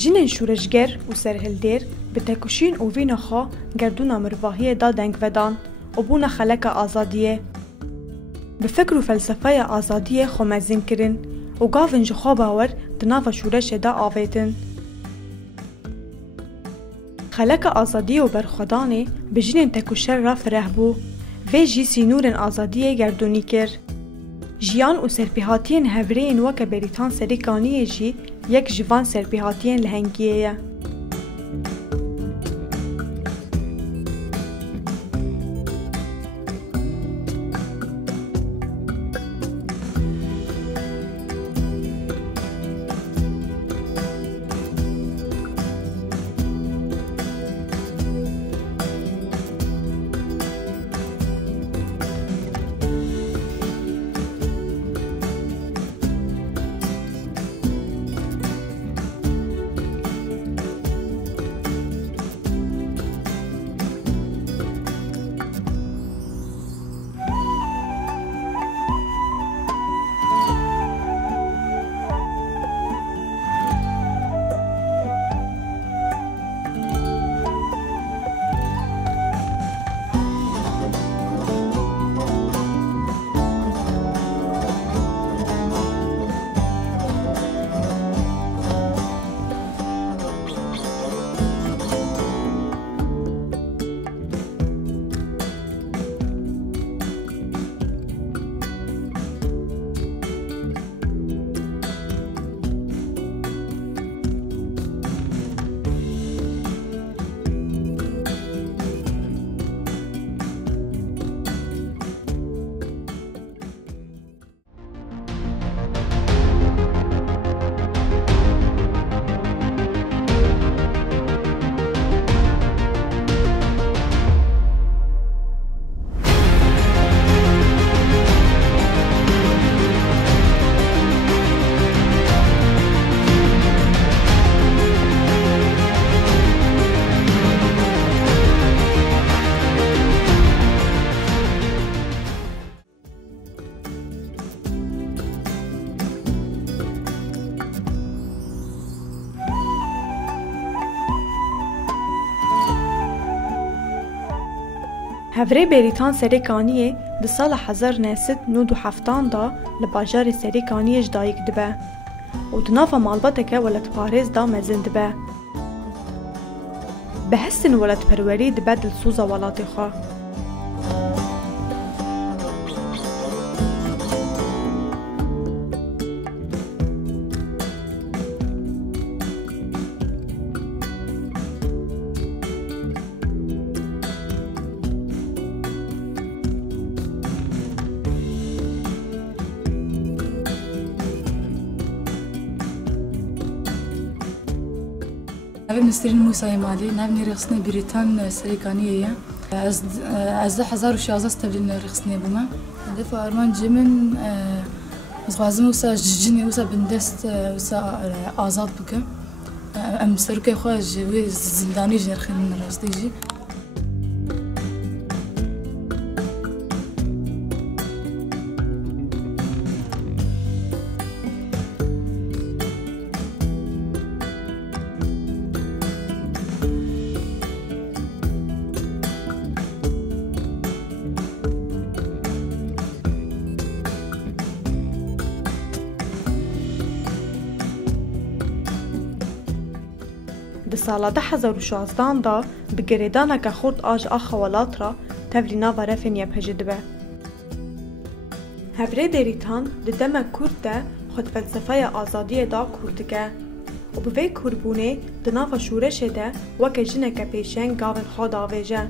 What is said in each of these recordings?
Jinên şûreşger û serhildêr bi tekuşîn û vîna xwe gerdûna mirvahiyê da dengvedan û bûna xeleka azadiyê. Bi fikr û felsefeya azadiyê xwe mezin kirin û gavên ji xwe bawer di nava şûreşê de avêtin. Xeleka azadiyê û berxwedanê bi jinên tekuşer re fireh bû, vê jî sînûrên azadiyê gerdûnî kir. Jiyan û serpîhatiyên hevreyên weke Berîtan Serîkaniyê jî yek ji van serpîhatiyên lihengiyê ye. Hevrê Berîtan Serêkaniyê di sala 1979 da li bajarê Serêkaniyê ji dayîk dibe û di nava malbateke weletparêz da mezin dibe. Bi hestên weletperwerî dibe dilsûza welatê xwe. نبي نسترين موسى مالي نبي رخصني بريطان سريكانية از 2016 استبدلنا رخصني بما دفع أرمان جمن مزبازم وسا جني وسا بندست وسا آزاد بكم أم سركي خواج وي زنداني جرخين من راستيجي Di sala 2016 da bi girêdaneka xurt aj a xewelat ra tevlî nava refên yekpejî dibe. Hevrê Berîtan di demek Kurd de xwe di felsefeya azadiyê da kûr dike û bi vê kûrbûnê di nava şûreşê de weke jineke pêşeng gavên xwe davêje.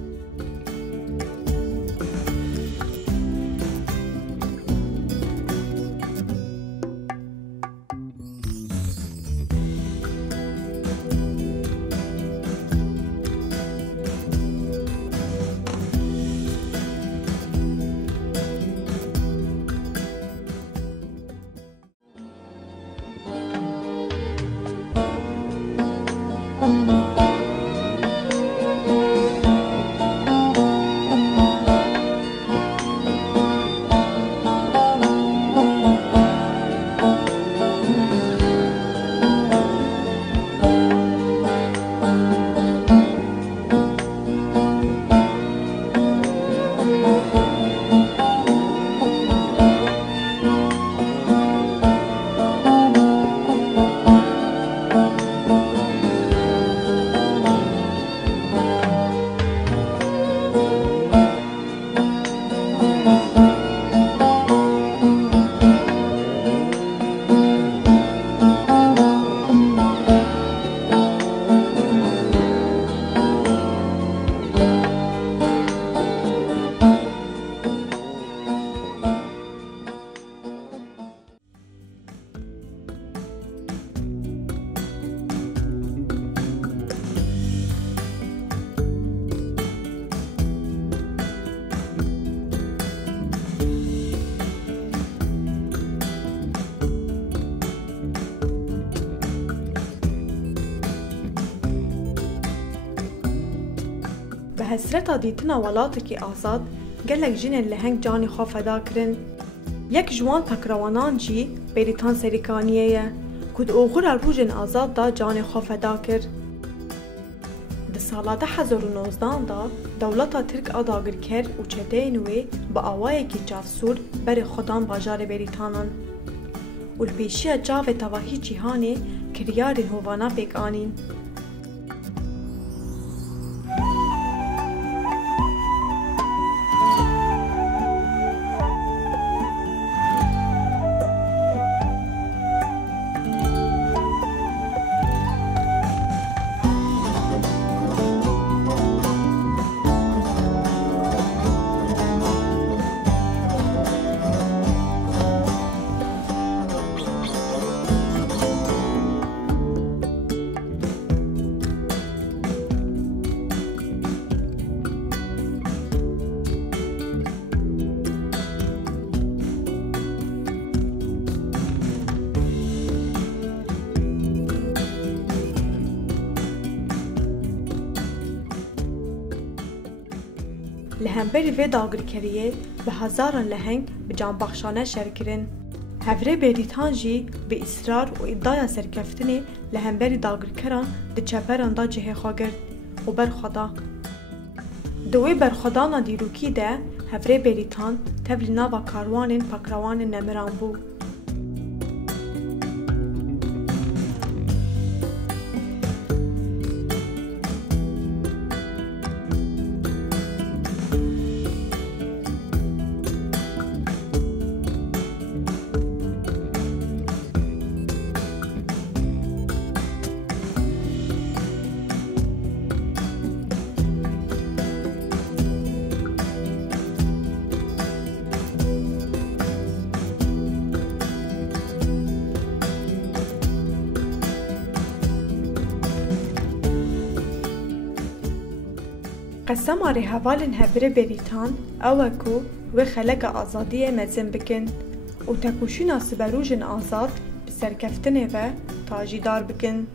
بحسرتا دیتنا ولاتکی آزاد گلک جنین لهنگ جانی خوا فدا کرن. یک جوان پکروانان جی بریتان سریکانیه کد اوغر روژن آزاد دا جانی خوا فدا کرد. ده سالا 2019 دا دولتا ترک آداگر کرد و چده نوی با آوائه کی جافسور بر خودان باجار بریتانان. و الپیشی جاو تواهی جیهانی کریارین هوانا پیک آنین. لهمبری وی داگرکریه به هزاران لهنگ به جانبخشانه شرکرین. هفره بریتان جی به اصرار و ادعای سرکفتنی لهمبری داگرکران ده چپران دا جهه خواگرد و برخدا. دوی برخدانا دیروکی ده هفره بریتان تبلی ناوا کاروانین پاکروان نمران بو. قسم آره حوالن هبره بریتان اوکو و خلق آزادی مزن بکن و تکوشی ناسبروژن آزاد بسرکفتنه و تاجیدار بکن.